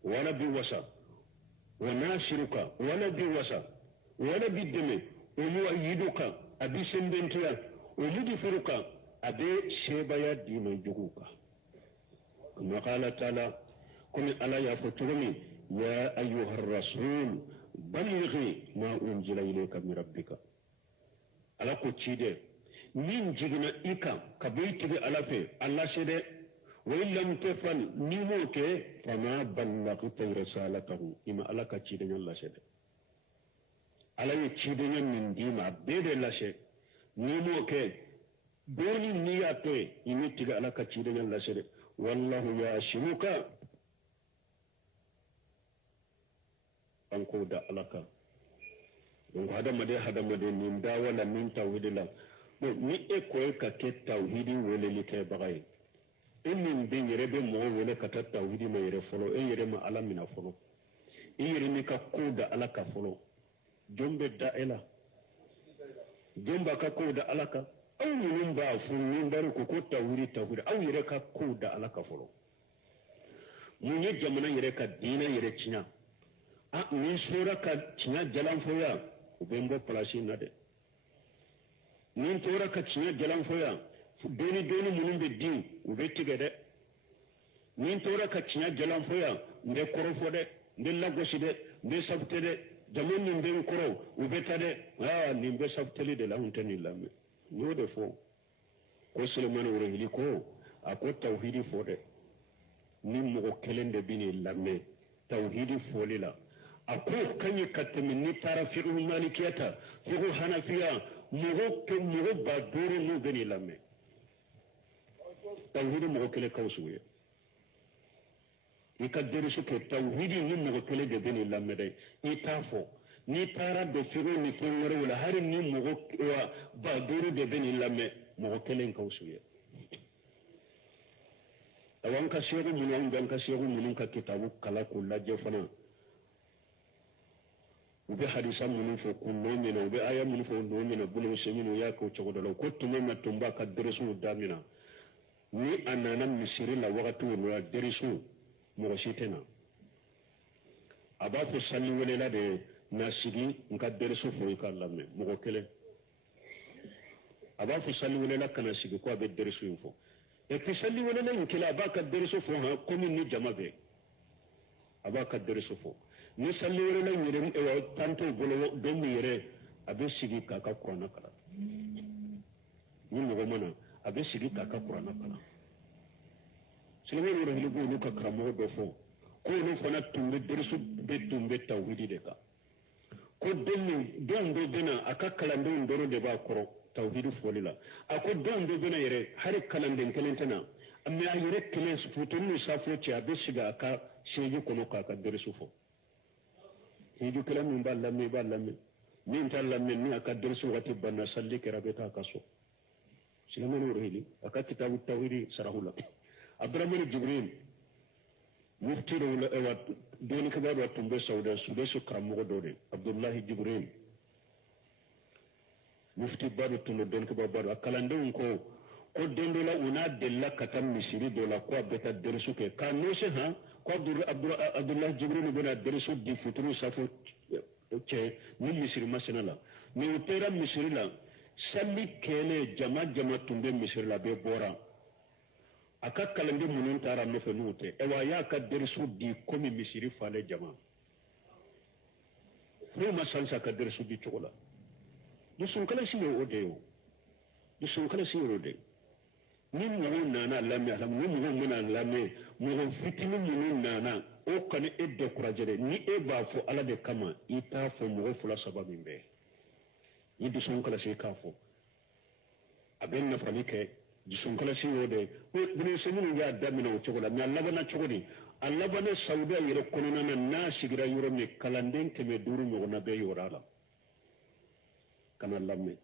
ولا بوسا وناشرك ولا بوسا ولا بالدم ومؤيدك أبي سندنتيا ومدفرك أبي شيبايا دين جوكا كما قال تعالى كن ألا يفترني يا أيها الرسول بلغي ما أنزل إليك من ربك ألا كتشيدي من جغنا إيكا كبيت بألافي الله شده وإن لم تفعل نموك فما بلغت رسالته إما ألا كتشيدن الله شده ألا يتشيدن من ديما بيد الله شده نموك دوني نياتي إما تيغا ألا كتشيدن الله شده والله ياشمك أنكو دا ألاكا donc hadamade nin da wala min tawhid la ni e ko ka ke tawhid wala li ke bagay min be yere be mo wala ka tawhid ma yere folo e yere ma ala mina folo e yere ni ka ko da ala ka folo jombe da ela jomba ka ko da ala ka aw min ba fu min bar ko tawhid aw yere ka ko da ala ka folo mun ye jamana yere ka dina yere cinya a ni sura ka cinya jalan foya ubembo place na de nin tora ka cinya jalan foya doni munun be din ube tige de nin tora ka cinya jalan foya nde korofo de nde lagosi de nde sabte de jamon nin be koro ube tade nin be sabteli de la huntani lamme no de fo ko sulaiman wurehili ko ako tawhidi fo de nin mo kelende bini lamme tawhidi fo lila ako kanyi katami ni tara fiqh malikiyata fiqh hanafiya mugo ba duru no beni lamme tawhid mugo kele kawsuye ikadere su ke tawhid ni mugo kele de beni lamme de itafo ni tara do fiqh ni fengore wala har ni mugo ba duru de beni lamme mugo kele kawsuye awan ka shegu mun ban ka shegu mun ka kitabu kala kullu jefana ube hadisa munun fo kunno mena ube aya munun fo no mena bulu semino ya ko chogo dalo ko tumo na tumba ka deresu damina ni anana misiri la wakati wo la deresu mo shitena aba fo salli wele la de nasigi nka deresu fo ikallame mo kele aba fo salli wele la kana sigi ko abe deresu fo e fi salli wele la nkila aba ka deresu fo ha komi ni jamabe aba ka deresu fo ni salli wele la yere e tanto bolo do mi yere abe sigi kaka qur'ana kala ni mo mana abe sigi kaka qur'ana kala sini wele ro hilu no ka kramo do fo ko no fana tumbe dersu be tumbe tawhidi de ka ko denni don do bena aka kala ndo ndoro de ba koro tawhidi folila ako don do bena yere har kala den kelentana amma yere kelen su futun ni safo ci abe siga aka shegi kono kaka dersu fo hidu kala min ballamme min tallamme ni aka dersu wati banna salli kirabeta kaso silamanu rohili aka kitabu tawhidi sarahula abdurrahman jibril mufti do la ewa doni ka ba tumbe sauda sube su karamogo do de abdullahi jibril mufti bado tuno don ka bado akalande ko dondola una della katam misiri dola ko beta dersu ke kanu se ha ko abdullah jibril bena dersu di futuru safu ke ni misiri masenala ni utera misiri la salli kele jama tumbe misiri la be bora aka kalande munun tara no fe nute e wa ya ka dersu di komi misiri fale jama no masansa ka dersu di chola du sun kala si yo odeyo du sun kala si yo odeyo ni mɔgɔw nana lamɛn alhamdu ni mɔgɔw mana lamɛn mɔgɔ fitinin minnu nana o kɔni e découragé dɛ ni e b'a fɔ ala de kama i t'a fɔ mɔgɔ fila saba min bɛɛ ni dusukun kalasi k'a fɔ a bɛ nafali kɛ dusukun kalasi y'o de binisi minnu y'a daminɛ o cogo la mɛ a labanna cogo di a labanna sawudiya yɛrɛ kɔnɔna na n'a sigira yɔrɔ min kalanden 500 ɲɔgɔnna bɛɛ yɔrɔ la kana lamɛn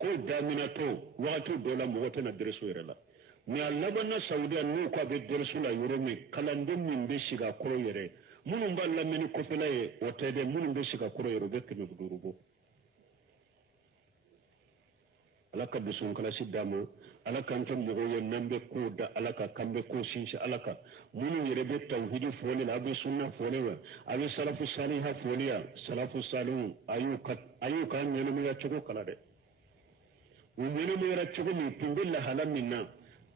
ko daminatɔ wagati dɔ la mɔgɔ tɛna dɛrɛso yɛrɛ la mɛ a labanna saudiya n'u ko a bɛ dɛrɛso la yɔrɔ min kalanden min bɛ sigi a kɔrɔ yɛrɛ minnu b'a lamɛnni kɔfɛla ye o tɛ dɛ minnu bɛ sigi a kɔrɔ yɛrɛ o bɛ 500 bɔ ala ka dusukalasi d'a ma ala k'an kɛ mɔgɔw ye n'an bɛ kow da ala kan k'an bɛ kow sinsin ala kan minnu yɛrɛ bɛ tawhidi fɔli la a bɛ sunna fɔli wa a bɛ salafu saliha fɔli ya salafu salihu a y'u ka ɲɛnamaya cogo kala dɛ u ɲɛnamaya cogo min tun bɛ lahala min na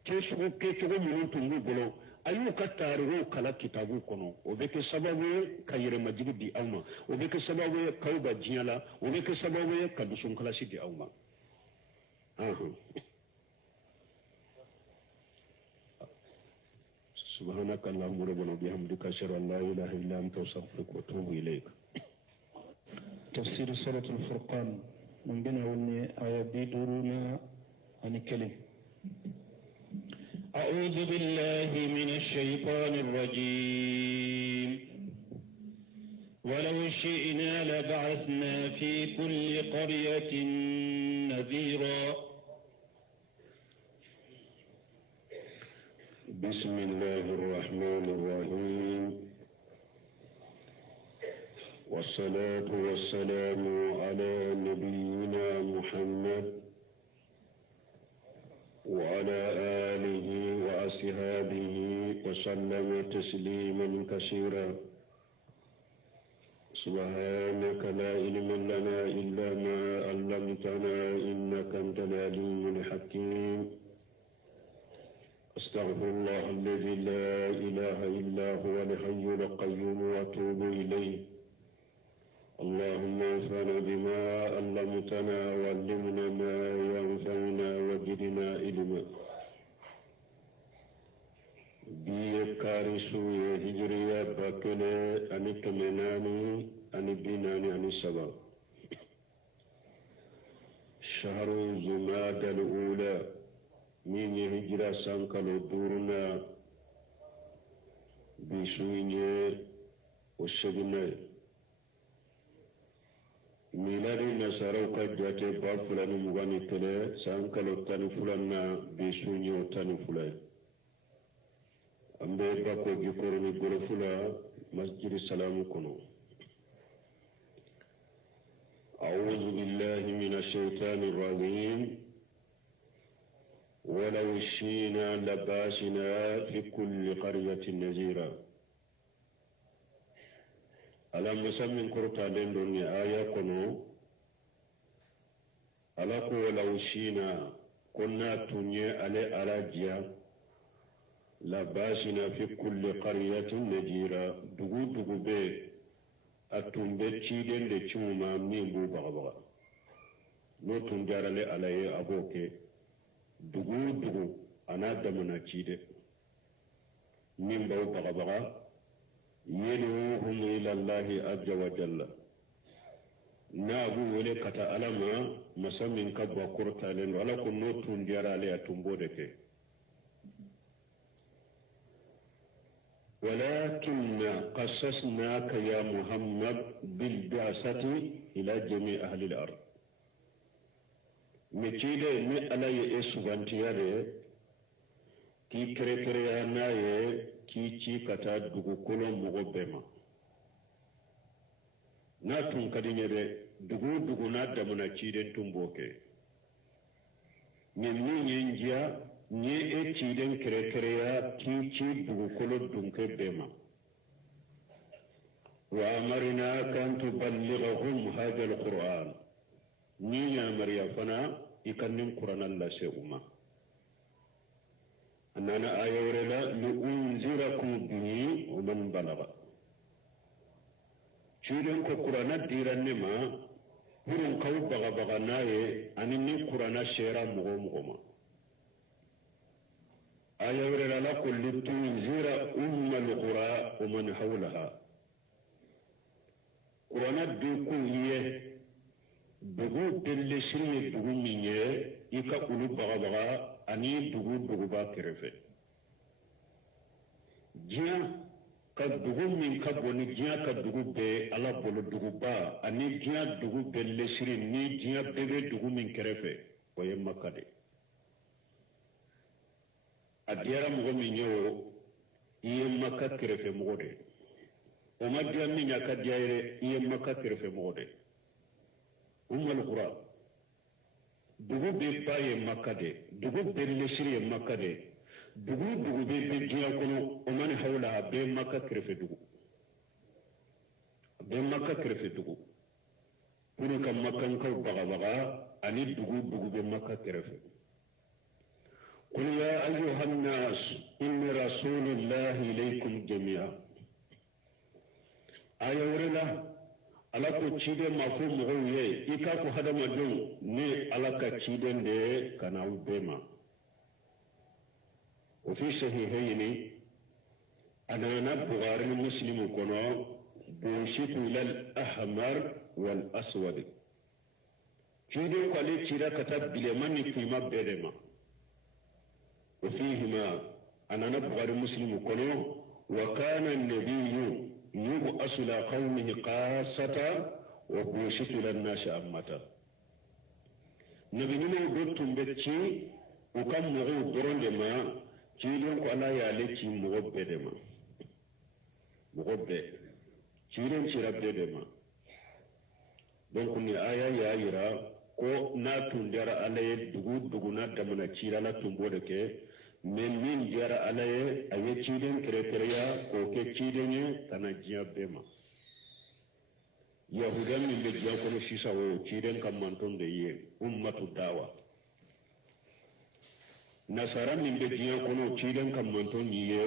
kɛcogo minnu tun b'u bolo a y'u ka taarikhw kala kitabu kɔnɔ o bɛ kɛ sababu ye ka yɛrɛmajigi di aw ma o bɛ kɛ sababu ye k'aw ka diɲɛ la o bɛ kɛ sababu ye ka dusukalasi di aw ma سبحانك اللهم ربنا وبحمدك أشهد أن لا إله إلا أنت أستغفرك وأتوب إليك. تفسير سورة الفرقان من بين آيات دورنا عن الكلم. أعوذ بالله من الشيطان الرجيم. ولو شئنا لبعثنا في كل قرية نذيرا. بسم الله الرحمن الرحيم. والصلاة والسلام على نبينا محمد وعلى آله وأصحابه وسلم تسليما كثيرا. سبحانك لا علم لنا إلا ما علمتنا إنك أنت العليم الحكيم. أستغفر الله الذي لا إله إلا هو الحي القيوم وأتوب إليه. اللهم انفعنا بما علمتنا وعلمنا ما ينفعنا وزدنا علما. بيكارسو هجرية باكلة أني كمناني أني بناني أني سبا. شهر جماد الأولى من هجرة سانكالو دورنا بسويني والشجنة ميلادي نصارو كجاتي بافلاني مغاني تلي سانكالو تاني فلانا بسويني وتاني فلان أمبي باكو جيكورني غرفلا مسجد السلام كنو. أعوذ بالله من الشيطان الرجيم. ولو شئنا لبعثنا في كل قرية نذيرا. ألم نسمن كرتا لندن آية كنو ألاكو ولو شئنا كنا تنيا على جيا لبعثنا في كل قرية نذيرا. دغو بي أتنبتشي دين لتشوما مين بو بغبغا نو تنجار على أبوكي dugu ana damana ci de min baw baga yeduhum ila allahi azza wa jalla na bu wele kata alama masamin kabwa kurtalen wala ko notun diarale atumbo de ke ولكن قصصناك يا محمد بالبعثة إلى جميع أهل الأرض. مكيلة من على يسوع تياره كي كريكريانا كي ci kata dugukolo mogo bema na tun kadinya de dugu na damuna ciden tumbo ke min yenjiya nye e ciden kere ya ci dugukolo dunke bema wa amarna kan tuballighahum hadha alquran ni ya mariya fana ikannin qur'an la she'uma annana ayawrela li unzirakum bihi wa man balagha ciden ko qur'ana diranne ma hurun kaw baga naye ani ni qur'ana shera mogo ma ayawrela la kulli tunzira ummal qura wa man hawlaha qur'ana du ku ye dugu delle shirye dugu minye ika ulu baga ani dugu ba kerefe jiya ka dugu min ka boni jiya ka dugu be ala bolo dugu ba ani jiya dugu delle shiri ni jiya bebe dugu min kerefe o ye makka de a diyara mogo min ye o i ye makka kerefe mogo de o ma diya min ya ka diya yere i ye makka kerefe mogo de ummal qura dugu be ba ye makka de dugu delle shiri ye makka de dugu be jiya kono o mani hawla be makka kerefe dugu puru ka makkan kaw baga ani dugu be makka kerefe قل يا أيها الناس إني رسول الله إليكم جميعا آية ورلا ala ko ciden ma fo mɔgɔw ye i k'a fɔ hadamadenw ne ala ka ciden de ka n'aw bɛɛ ma o fi sahihayni a nana bugari ni muslimu kɔnɔ bunshitu ilal ahmar wal aswad ciden ko ale cira ka taa bileman ni kuma bɛɛ de ma o fihima a nana bugari muslimu kɔnɔ wa kana nabiyu يبعث إلى قومه قاصة وبوشت إلى الناس أمة نبي نمو دوتم بتشي وكم مغو درون دما تشيلون كوالا يالي مغبة دما مغبة تشيلون شرابة دما donc ni aya ya yira ko na tundara alaye dugu na damana cira la tumbo de ke men min jara alaye aye ciden kreteria ko ke cidenye kana jiya bema yahudan min be jiya ko sisa o ciden kam manton de ye ummatu dawa nasara min be jiya ko ciden kam manton ye